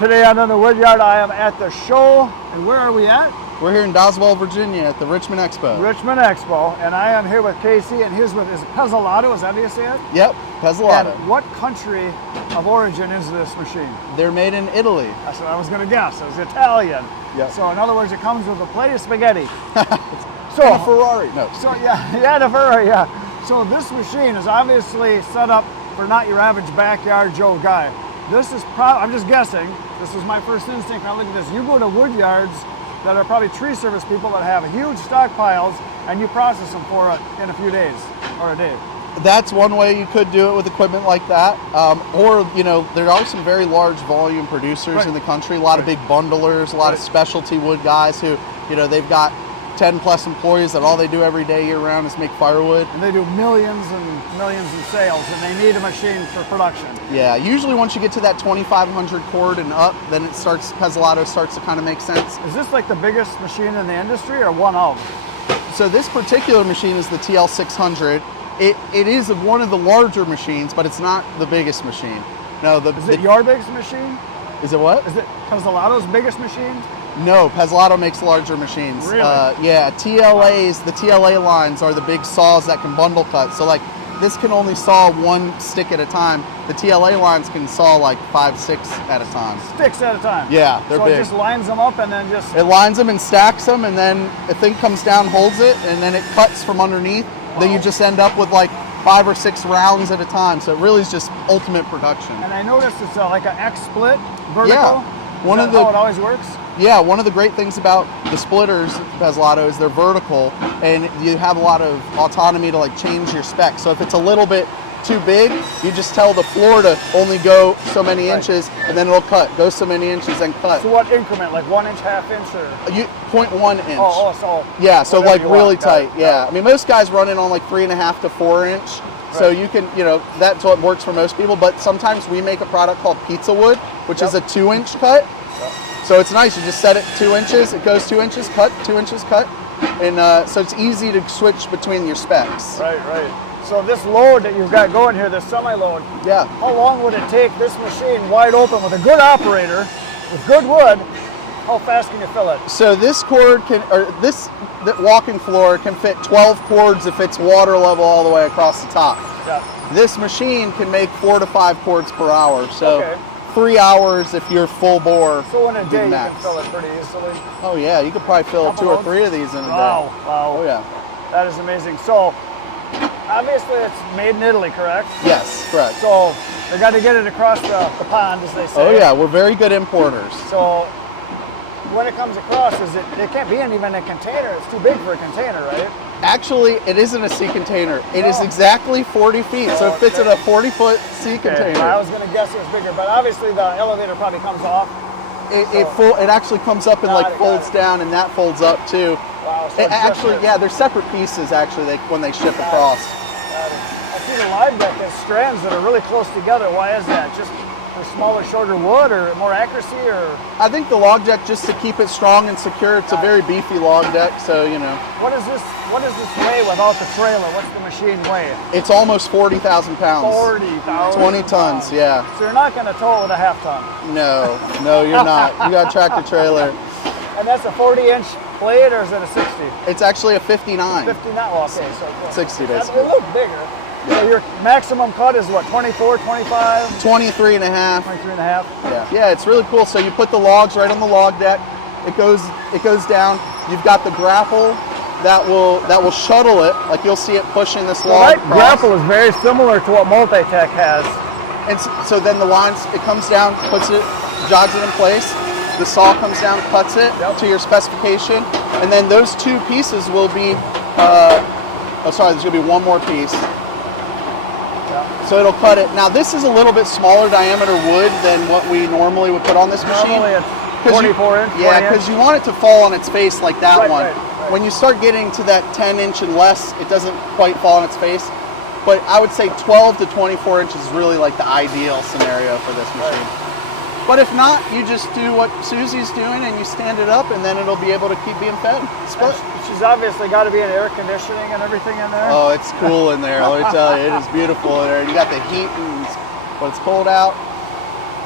Today on the Woodyard, I am at the show. And where are we at? We're here in Doswell, Virginia at the Richmond Expo. Richmond Expo. And I am here with Casey, and he's with, is Pezzolato, is that how you say it? Yep, Pezzolato. And what country of origin is this machine? They're made in Italy. That's what I was going to guess. It was Italian. Yep. So in other words, it comes with a plate of spaghetti. So and a Ferrari. No. So yeah, the Ferrari, yeah. So this machine is obviously set up for not your average backyard Joe guy. This is I'm just guessing, this is my first instinct when I look at this. You go to wood yards that are probably tree service people that have huge stockpiles and you process them for it in a few days or a day. That's one way you could do it with equipment like that. Or, you know, there are some very large volume producers in the country, a lot of big bundlers, a lot of specialty wood guys who, you know, they've got 10 plus employees that all they do every day year round is make firewood. And they do millions and millions in sales, and they need a machine for production. Yeah, usually once you get to that 2,500 cord and up, then it starts, Pezzolato starts to kind of make sense. Is this like the biggest machine in the industry or one of? So this particular machine is the TL600. It is one of the larger machines, but it's not the biggest machine. No, is it your biggest machine? Is it what? Is it Pezzolato's biggest machine? No, Pezzolato makes larger machines. Really? Yeah, TLAs, the TLA lines are the big saws that can bundle cut. So like this can only saw one stick at a time. The TLA lines can saw like 5, 6 at a time. Sticks at a time? Yeah, they're big. So it just lines them up and then just... It lines them and stacks them, and then the thing comes down, holds it, and then it cuts from underneath. Wow. Then you just end up with like 5 or 6 rounds at a time. So it really is just ultimate production. And I noticed it's like an X split vertical. Yeah. Is that how it always works? Yeah, one of the great things about the splitters, Pezzolato, is they're vertical, and you have a lot of autonomy to like change your specs. So if it's a little bit too big, you just tell the floor to only go so many inches, and then it'll cut. Go so many inches and cut. So what increment? Like 1 inch, half inch, or? 0.1 inch. So yeah, so like really tight. Yeah, I mean most guys run it on like 3.5 to 4 inch. Right. So you can, you know, that's what works for most people. But sometimes we make a product called pizza wood, which is a 2 inch cut. So it's nice, you just set it 2 inches, it goes 2 inches, cut, 2 inches, cut. And so it's easy to switch between your specs. Right. So this load that you've got going here, this semi-load, yeah. How long would it take this machine wide open with a good operator, with good wood, how fast can you fill it? So this cord this walking floor can fit 12 cords if it's water level all the way across the top. Yeah. This machine can make 4 to 5 cords per hour. So 3 hours if you're full bore. So in a day you can fill it pretty easily? Oh yeah, you could probably fill 2 or 3 of these in a day. Wow. Oh yeah. That is amazing. So obviously it's made in Italy, correct? Yes, correct. So they got to get it across the pond, as they say. Oh yeah, we're very good importers. So when it comes across, it can't be even a container. It's too big for a container, right? Actually, it isn't a sea container. It is exactly 40 feet, so it fits in a 40-foot sea container. I was going to guess it was bigger, but obviously the elevator probably comes off. It actually comes up and like folds down, and that folds up too. Wow. So they're separate pieces actually when they ship across. I see the live deck has strands that are really close together. Why is that? Just for smaller, shorter wood, or more accuracy, or? I think the log deck, just to keep it strong and secure. It's a very beefy log deck, so you know. What does this weigh without the trailer? What's the machine weigh? It's almost 40,000 pounds. 40,000. 20 tons, yeah. So you're not going to tow it with a half ton. No, you're not. You got a tractor trailer. And that's a 40-inch blade, or is it a 60? It's actually a 59. 59. Well, okay, so 60 basically. It looks bigger. So your maximum cut is what, 24, 25? 23 and a half. 23 and a half? Yeah, it's really cool. So you put the logs right on the log deck. It goes down. You've got the grapple that will shuttle it. Like you'll see it pushing this log. That grapple is very similar to what Multitech has. And so then the lines, it comes down, puts it, jogs it in place. The saw comes down, cuts it to your specification. And then those 2 pieces will be, there's going to be one more piece. So it'll cut it. Now this is a little bit smaller diameter wood than what we normally would put on this machine. Normally it's 24 inch. Yeah, because you want it to fall on its face like that one. Right. When you start getting to that 10 inch and less, it doesn't quite fall on its face. But I would say 12 to 24 inches is really like the ideal scenario for this machine. But if not, you just do what Susie's doing and you stand it up, and then it'll be able to keep being fed. She's obviously got to be in air conditioning and everything in there. Oh, it's cool in there. Let me tell you, it is beautiful in there. You got the heat when it's cold out.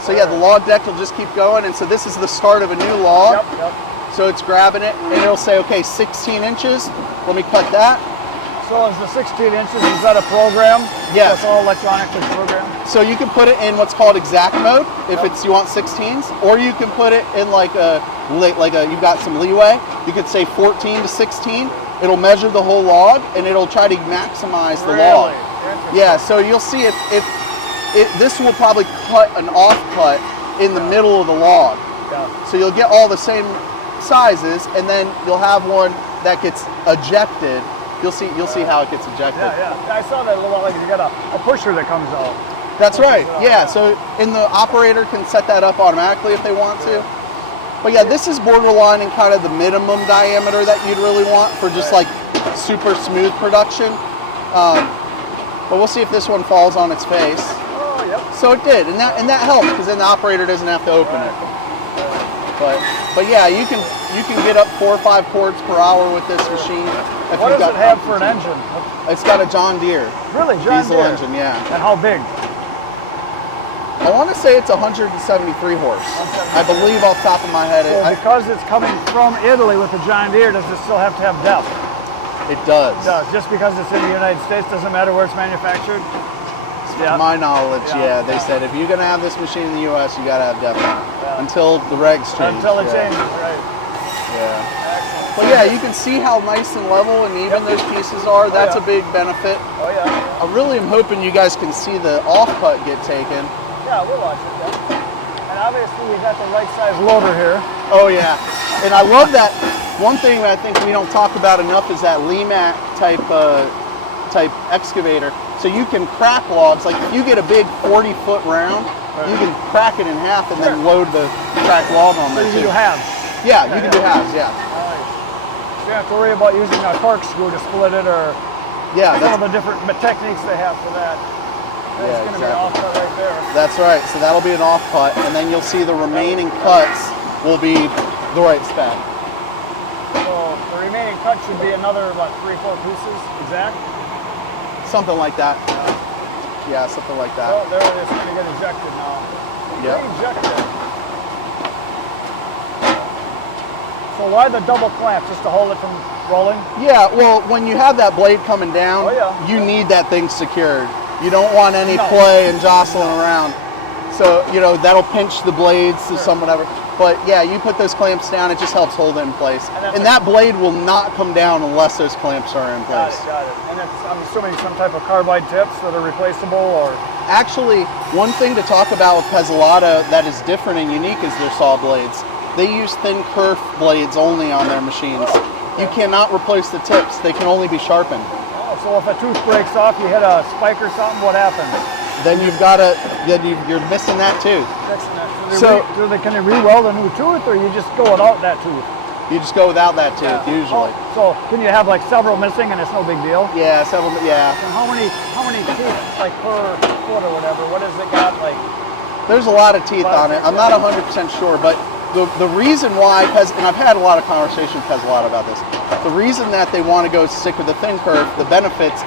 So yeah, the log deck will just keep going, and so this is the start of a new log. Yep. So it's grabbing it, and it'll say, okay, 16 inches. Let me cut that. So is the 16 inches, is that a program? Yes. So it's all electronically programmed? So you can put it in what's called exact mode if you want 16s, or you can put it in you've got some leeway. You could say 14 to 16. It'll measure the whole log, and it'll try to maximize the log. Yeah. So you'll see if this will probably cut an off cut in the middle of the log. Yeah. So you'll get all the same sizes, and then you'll have one that gets ejected. You'll see how it gets ejected. Yeah. I saw that a little while ago. You got a pusher that comes out. That's right. Yeah. So the operator can set that up automatically if they want to. But yeah, this is borderline in kind of the minimum diameter that you'd really want for just like super smooth production. But we'll see if this one falls on its face. Oh, yep. So it did, and that helps because then the operator doesn't have to open it. But yeah, you can get up 4 or 5 cords per hour with this machine. What does it have for an engine? It's got a John Deere. Really, John diesel Deere engine, yeah. And how big? I want to say it's 173 horse. I believe off the top of my head. So because it's coming from Italy with the John Deere, does it still have to have depth? It does. It does. Just because it's in the United States doesn't matter where it's manufactured? To my knowledge, they said if you're going to have this machine in the U.S., you got to have depth on it until the regs change. Until it changes, right. Yeah. Excellent. But yeah, you can see how nice and level and even those pieces are. That's a big benefit. Oh, yeah. I really am hoping you guys can see the off-cut get taken. Yeah, we'll watch it. Yeah. And obviously we got the right size loader here. Oh, yeah. And I love that. One thing that I think we don't talk about enough is that Lemat type excavator. So you can crack logs. Like if you get a big 40-foot round, you can crack it in half and then load the cracked log on there. So you can do halves. Yeah, you can do halves. Yeah. Nice. So you don't have to worry about using a corkscrew to split it or some of the different techniques they have for that. It's going to be an off cut right there. That's right. So that'll be an off cut, and then you'll see the remaining cuts will be the right spec. So the remaining cut should be another, what, 3-4 pieces exact? Something like that. Yeah, something like that. Oh, there it is. It's going to get ejected now. Yep. Ejected. So why the double clamp? Just to hold it from rolling? Yeah, well, when you have that blade coming down, you need that thing secured. You don't want any play and jostling around. So, that'll pinch the blades to some whatever. But yeah, you put those clamps down, it just helps hold it in place. And that blade will not come down unless those clamps are in place. Got it. And I'm assuming some type of carbide tips that are replaceable or? Actually, one thing to talk about with Pezzolata that is different and unique is their saw blades. They use thin kerf blades only on their machines. You cannot replace the tips. They can only be sharpened. So if a tooth breaks off, you hit a spike or something, what happens? Then you're missing that tooth. Can they re-weld a new tooth, or you just go without that tooth? You just go without that tooth, usually. So can you have like several missing and it's no big deal? Yeah, several, yeah. And how many teeth, like per foot or whatever, what has it got like? There's a lot of teeth on it. I'm not 100% sure, but the reason why, and I've had a lot of conversation with Pezzolata about this, the reason that they want to go stick with the thin kerf, the benefits,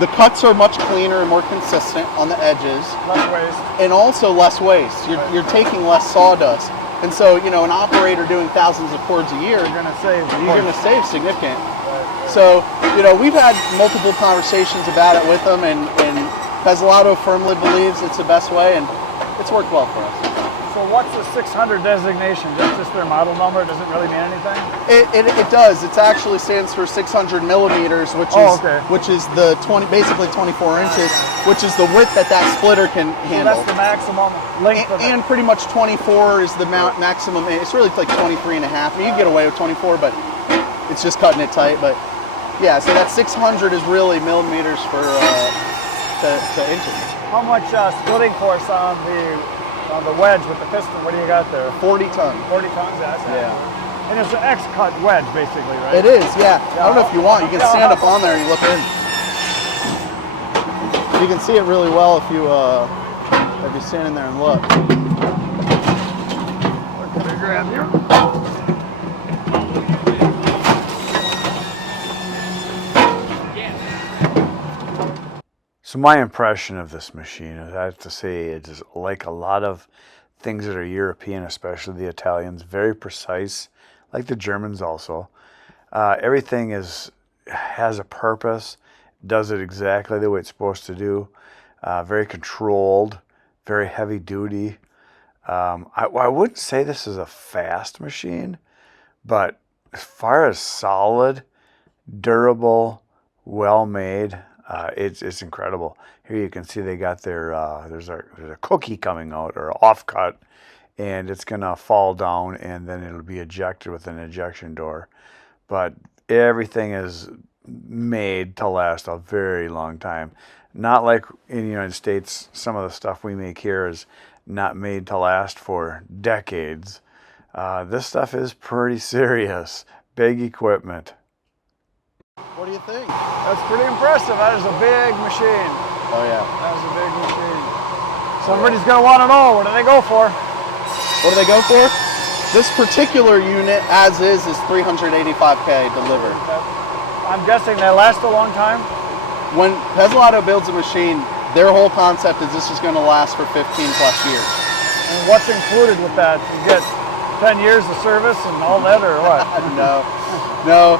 the cuts are much cleaner and more consistent on the edges. Less waste. And also less waste. You're taking less sawdust. And so, an operator doing thousands of cords a year, you're going to save significant. So, we've had multiple conversations about it with them, and Pezzolata firmly believes it's the best way, and it's worked well for us. So what's the 600 designation? Just their model number? It doesn't really mean anything? It does. It actually stands for 600 millimeters, which is the basically 24 inches, which is the width that splitter can handle. So that's the maximum length of it. And pretty much 24 is the maximum. It's really like 23 and a half. I mean, you can get away with 24, but it's just cutting it tight. But yeah, so that 600 is really millimeters to inches. How much splitting force on the wedge with the piston? What do you got there? 40 tons. 40 tons, yeah. And it's an X-cut wedge, basically, right? It is, yeah. I don't know if you want. You can stand up on there and look in. You can see it really well if you stand in there and look. What can I grab here? So my impression of this machine, I have to say, it is like a lot of things that are European, especially the Italians, very precise, like the Germans also. Everything has a purpose, does it exactly the way it's supposed to do. Very controlled, very heavy duty. I wouldn't say this is a fast machine, but as far as solid, durable, well made, it's incredible. Here you can see they got their there's a cookie coming out, or offcut, and it's gonna fall down and then it'll be ejected with an ejection door. But everything is made to last a very long time. Not like in the United States, some of the stuff we make here is not made to last for decades. This stuff is pretty serious. Big equipment. What do you think? That's pretty impressive. That is a big machine. Oh yeah. That is a big machine. Somebody's going to want to know, what do they go for? What do they go for? This particular unit, as is 385K delivered. I'm guessing they last a long time? When Pezzolato builds a machine, their whole concept is this is going to last for 15 plus years. And what's included with that? You get 10 years of service and all that, or what? No.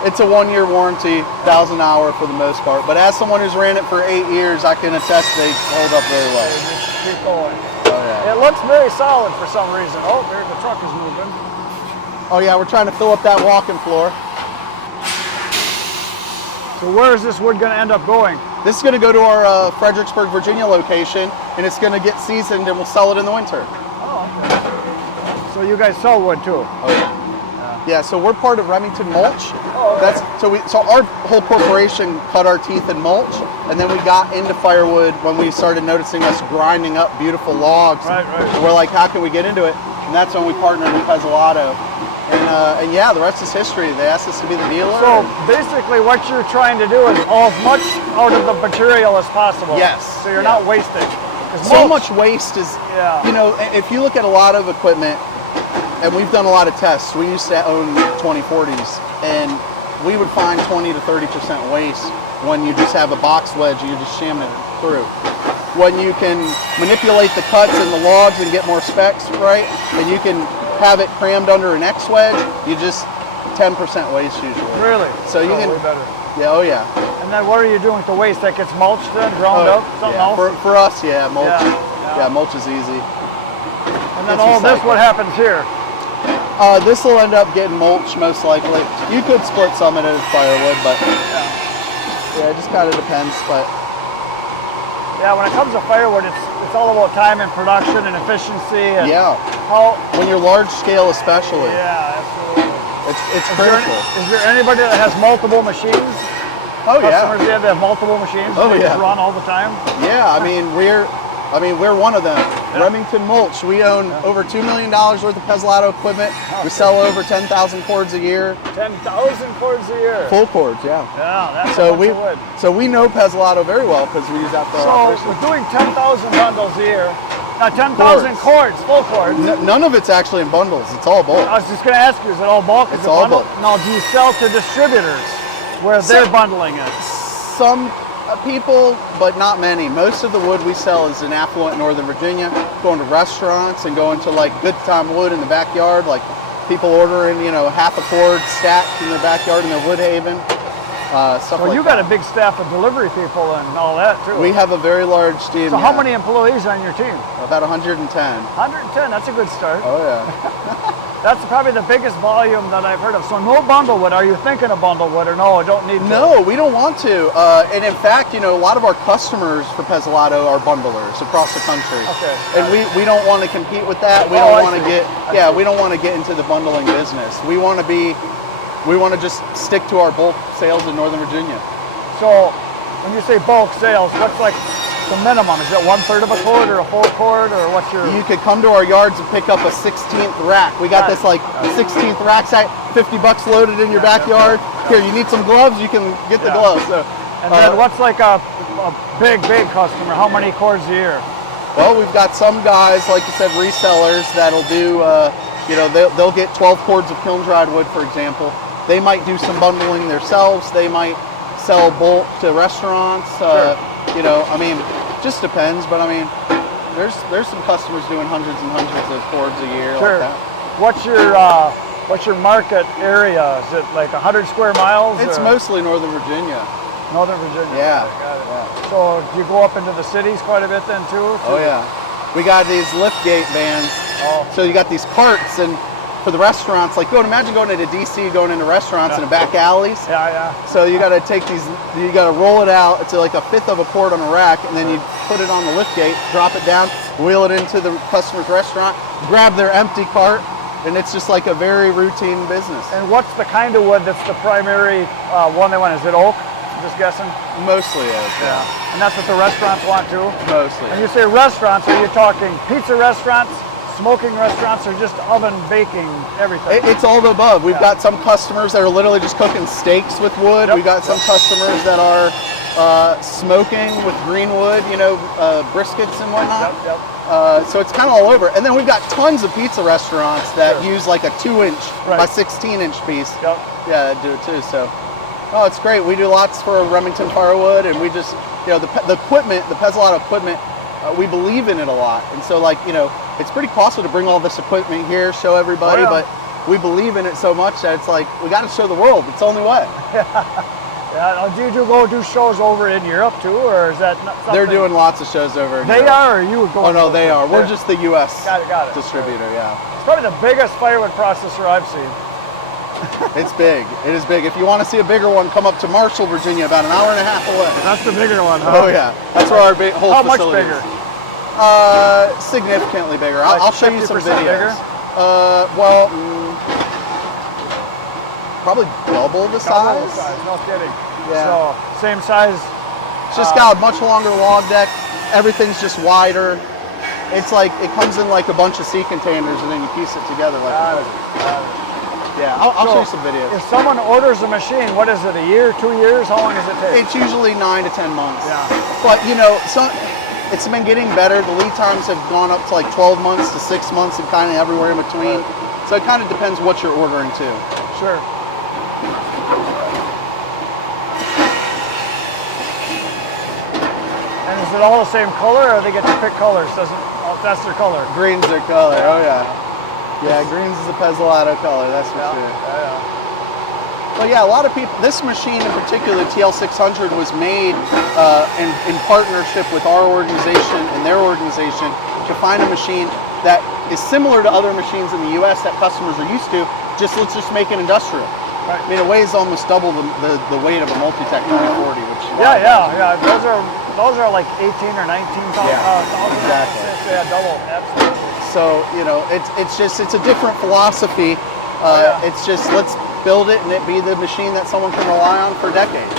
It's a 1-year warranty, 1,000 hour for the most part. But as someone who's ran it for 8 years, I can attest they hold up really well. They just keep going. Oh yeah. It looks very solid for some reason. Oh, there the truck is moving. Oh yeah, we're trying to fill up that walking floor. So where is this wood going to end up going? This is going to go to our Fredericksburg, Virginia location, and it's going to get seasoned and we'll sell it in the winter. Oh, okay. So you guys sell wood too? Oh yeah. Yeah, so we're part of Remington Mulch. Oh, okay. So our whole corporation cut our teeth in mulch, and then we got into firewood when we started noticing us grinding up beautiful logs. Right. So we're like, how can we get into it? And that's when we partnered with Pezzolato. And yeah, the rest is history. They asked us to be the dealer. So basically what you're trying to do is haul as much out of the material as possible. Yes. So you're not wasting. So much waste is, Yeah. you know, if you look at a lot of equipment, and we've done a lot of tests. We used to own 2040s, and we would find 20 to 30% waste when you just have a box wedge and you're just jamming it through. When you can manipulate the cuts and the logs and get more specs right, and you can have it crammed under an X wedge, you just 10% waste usually. Really? So you can. Way better. Yeah. Oh yeah. And then what are you doing with the waste? That gets mulched then, ground up, something yeah. else? For us, yeah, mulch. Yeah. Yeah, mulch is easy. And then all this, what happens here? This will end up getting mulch most likely. You could split some of it as firewood, but yeah, it just kind of depends. But yeah, when it comes to firewood, it's all about time and production and efficiency. And when you're large scale, especially. Yeah, absolutely. It's critical. Is there anybody that has multiple machines? Oh yeah. Customers that have multiple machines? Oh they yeah. just run all the time. Yeah, I mean we're one of them. Yeah. Remington Mulch. We own over $2 million worth of Pezzolato equipment. We sell over 10,000 cords a year. 10,000 cords a year. Full cords, yeah. Yeah, that's a bunch of wood. So we know Pezzolato very well because we use that for our operations. So we're doing 10,000 bundles a year. Now 10,000 cords, full cords. None of it's actually in bundles. It's all bulk. I was just going to ask you, is it all bulk? It's all bulk. Now, do you sell to distributors where they're bundling it? Some people, but not many. Most of the wood we sell is in affluent Northern Virginia, going to restaurants and going to like Good Time Wood in the backyard, like people ordering, you know, half a cord stacked in their backyard in their wood haven. Stuff well, like you got a big staff of delivery people and all that too. We have a very large team. So how many employees on your team? About 110. 110, that's a good start. Oh yeah. That's probably the biggest volume that I've heard of. So no bundle wood. Are you thinking of bundle wood or no? I don't need to. No, we don't want to. And in fact, you know, a lot of our customers for Pezzolato are bundlers across the country. Okay. And we don't want to compete with that. We don't want to get we don't want to get into the bundling business. We want to just stick to our bulk sales in Northern Virginia. So when you say bulk sales, what's like the minimum? Is it 1/3 of a cord or a full cord, or what's your? You could come to our yards and pick up a 16th rack. We got this like 16th rack set, $50 loaded in your backyard. Here, you need some gloves, you can get the gloves. So, and then what's like a big customer? How many cords a year? Well, we've got some guys, like you said, resellers that'll do. You know, they'll get 12 cords of kiln dried wood, for example. They might do some bundling themselves. They might sell bulk to restaurants. Sure. You know, I mean, just depends. But I mean, there's some customers doing hundreds and hundreds of cords a year Sure. like that. What's your market area? Is it like 100 square miles? It's or mostly Northern Virginia. Northern Virginia. Yeah. Got it. Yeah. So do you go up into the cities quite a bit then too? Oh yeah. We got these liftgate vans. Oh. So you got these carts, and for the restaurants, like imagine going into DC, going into restaurants in the back alleys. Yeah. So you got to take these, you got to roll it out to like a fifth of a cord on a rack, and then you put it on the liftgate, drop it down, wheel it into the customer's restaurant, grab their empty cart, and it's just like a very routine business. And what's the kind of wood that's the primary one they want? Is it oak? I'm just guessing. Mostly is. Yeah. And that's what the restaurants want too? Mostly. When you say restaurants, are you talking pizza restaurants, smoking restaurants, or just oven baking, everything? It's all the above. We've got some customers that are literally just cooking steaks with wood. Yep. We got some customers that are smoking with green wood, briskets and whatnot. Yep. So it's kind of all over. And then we've got tons of pizza restaurants that use like a 2-inch by 16-inch piece. Yep. Yeah, that do it too. So, it's great. We do lots for Remington Firewood, and we just, the equipment, the Pezolato equipment, we believe in it a lot. And so, it's pretty costly to bring all this equipment here, show everybody, but we believe in it so much that it's like, we got to show the world. It's the only way. Yeah. Do you go do shows over in Europe too, or is that not something? They're doing lots of shows over in They Europe. are, or you would go? Oh, no, they are. We're just the U.S. Got it. distributor, yeah. It's probably the biggest firewood processor I've seen. It's big. It is big. If you want to see a bigger one, come up to Marshall, Virginia, about an hour and a half away. That's the bigger one, huh? Oh, yeah. That's where our whole How much facility bigger? is. Significantly bigger. Like I'll show you some 50% videos. bigger? Probably double the Double the size. size, no kidding. Yeah. So, same size. It's just got a much longer log deck. Everything's just wider. It's like, it comes in like a bunch of sea containers, and then you piece it together like Got a it. puzzle. Yeah, I'll show you some videos. If someone orders a machine, what is it, a year, 2 years? How long does it take? It's usually 9 to 10 months. Yeah. But it's been getting better. The lead times have gone up to like 12 months to 6 months and kind of everywhere in between. So it kind of depends what you're ordering too. Sure. And is it all the same color, or they get to pick colors? That's their color. Green's their color. Oh yeah. Yeah, green's is a Pezolato color. That's for sure. Yeah. But yeah, a lot of people. This machine in particular, TL600, was made in partnership with our organization and their organization to find a machine that is similar to other machines in the U.S. that customers are used to. Let's just make it industrial. Right. I mean, it weighs almost double the weight of a Multitech 940, which Yeah. Those are like 18 or 19,000. Exactly. Yeah, double. Absolutely. So it's a different philosophy. It's just, let's build it and it be the machine that someone can rely on for decades.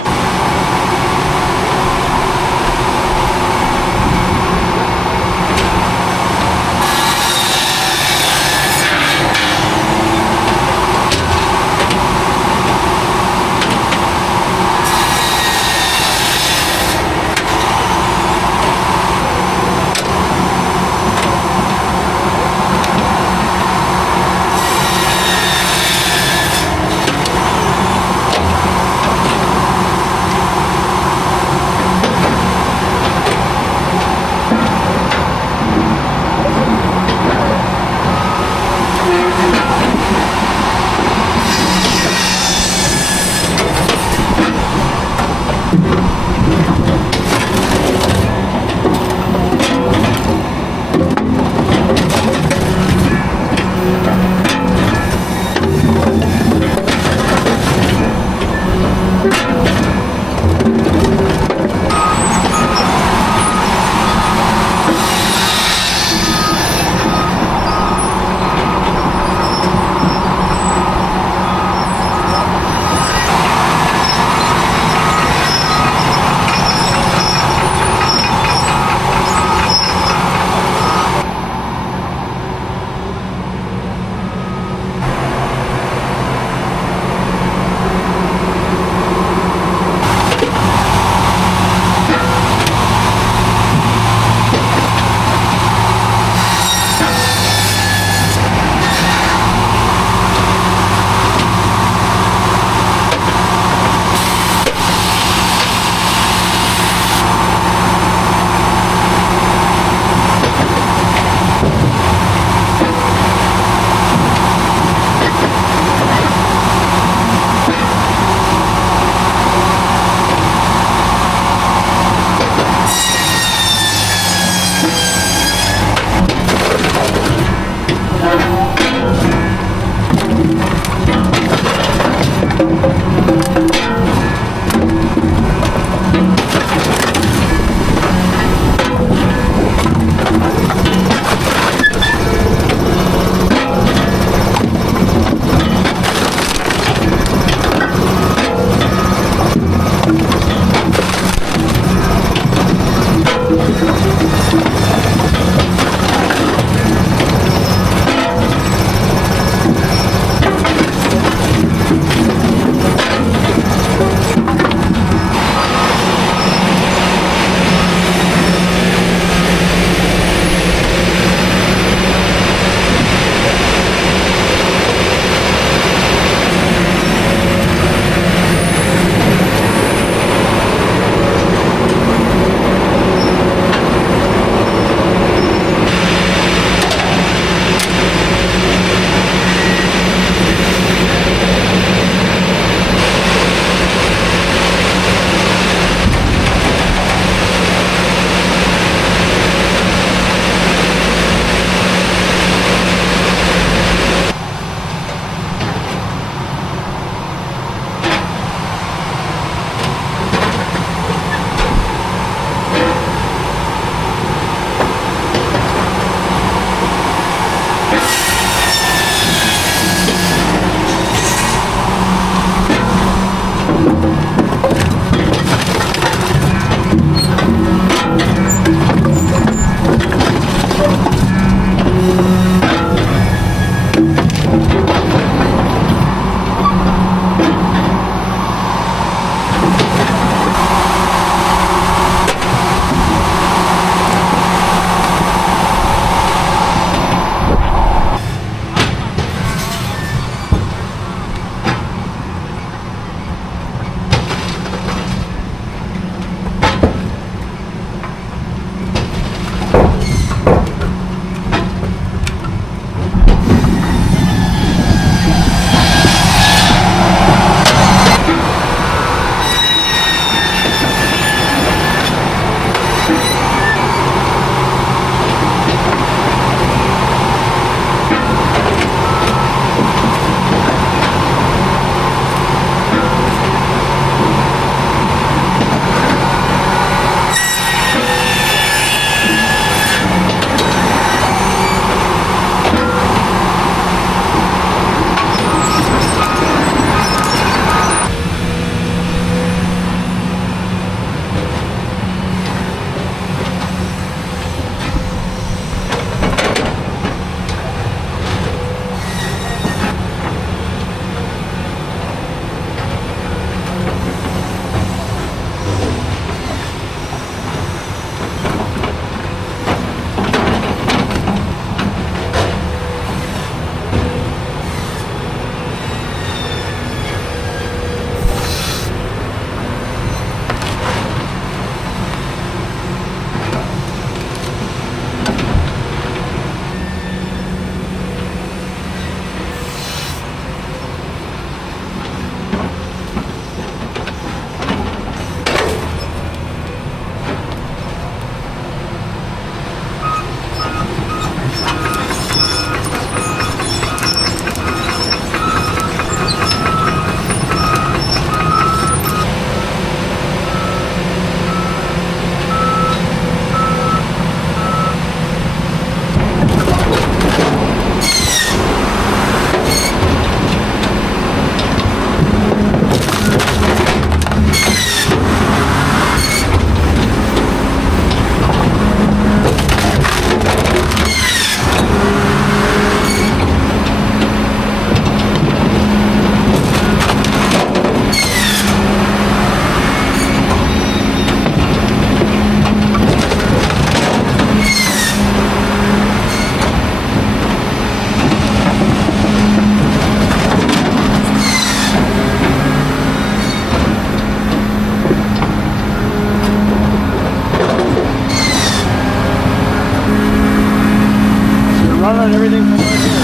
running everything from right here.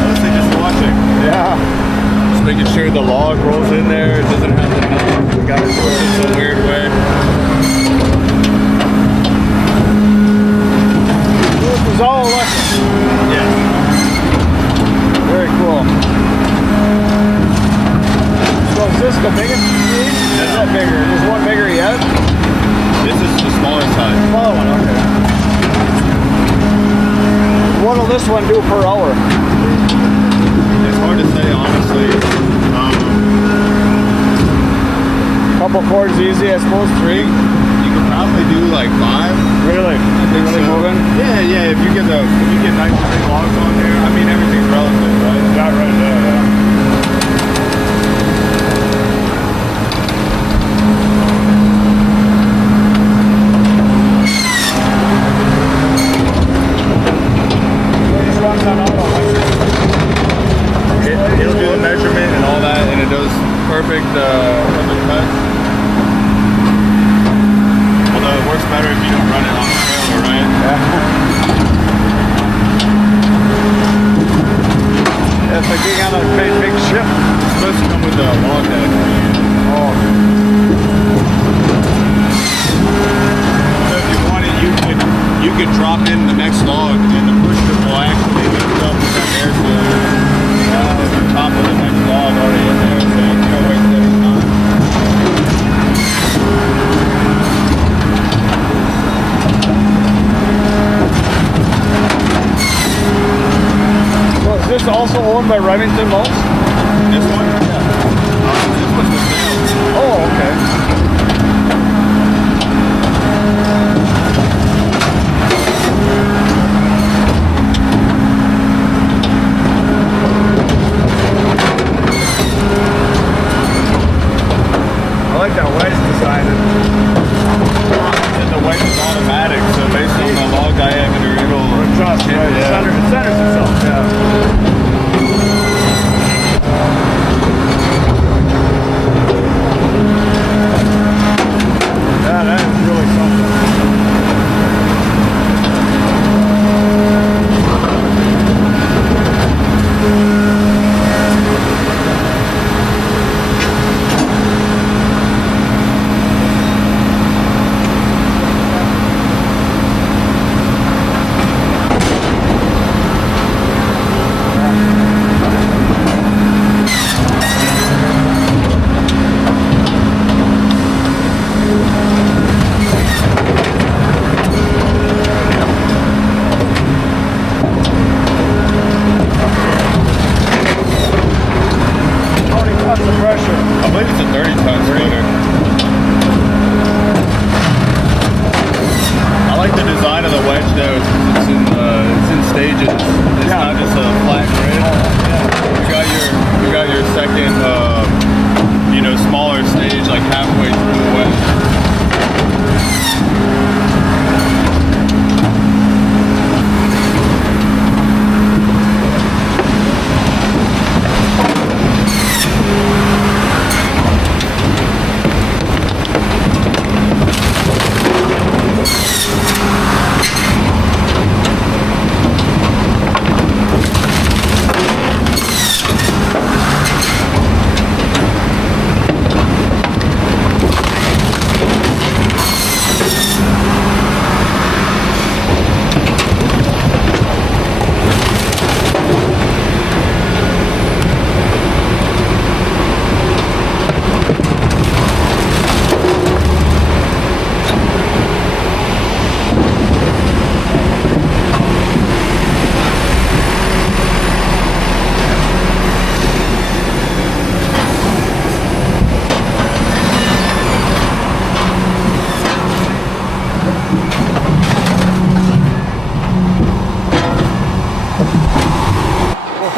Honestly, just watching. Yeah. Just making sure the log rolls in there. It doesn't have to knock. We got it in a weird way. This is all electric. Yeah. Very cool. So is this the biggest machine? No. Is that bigger? Is one bigger yet? This is the smaller size. Smaller one, okay. What will this one do per hour? It's hard to say, honestly. Couple chords easy, I suppose, 3. You could probably do like 5. Really? Really So, moving? yeah. If you get nice big logs on there, I mean everything's relative, right? Got right there, yeah. This runs on auto. It'll do the measurement and all that, and it does perfect cuts. Although it works better if you don't run it on a trailer, right? Yeah, it's like being on a big ship. It's supposed to come with a log deck. Oh. So if you want it, you could drop in the next log, and the pusher will actually lift up with that air cylinder to the top of the next log already in there, so you don't waste any time. So is this also owned by Remington Mulch? This one? Yeah. This one's for sale. Oh, okay. I like that wedge design. And the wedge is automatic, so based on the log diameter, it'll Adjust, right? Yeah. It centers itself, yeah. Yeah, that is really something. How many tons of pressure? I believe it's a 30-ton splitter. I like the design of the wedge though. It's in stages. It's not just a flat grid. You got your second, smaller stage like halfway through the wedge.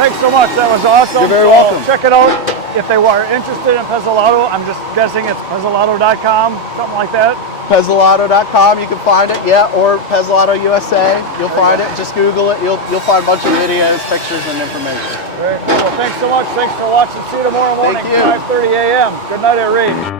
Thanks so much. That was awesome. You're very So welcome. Check it out. If they were interested in Pezzolato, I'm just guessing it's pezzolato.com, something like that. Pezzolato.com, you can find it, yeah, or Pezzolato USA. You'll find it. Just Google it. You'll find a bunch of videos, pictures, and information. Very cool. Well, thanks so much. Thanks for watching. See you tomorrow morning, Thank you. 5:30 a.m. Good night, Irene.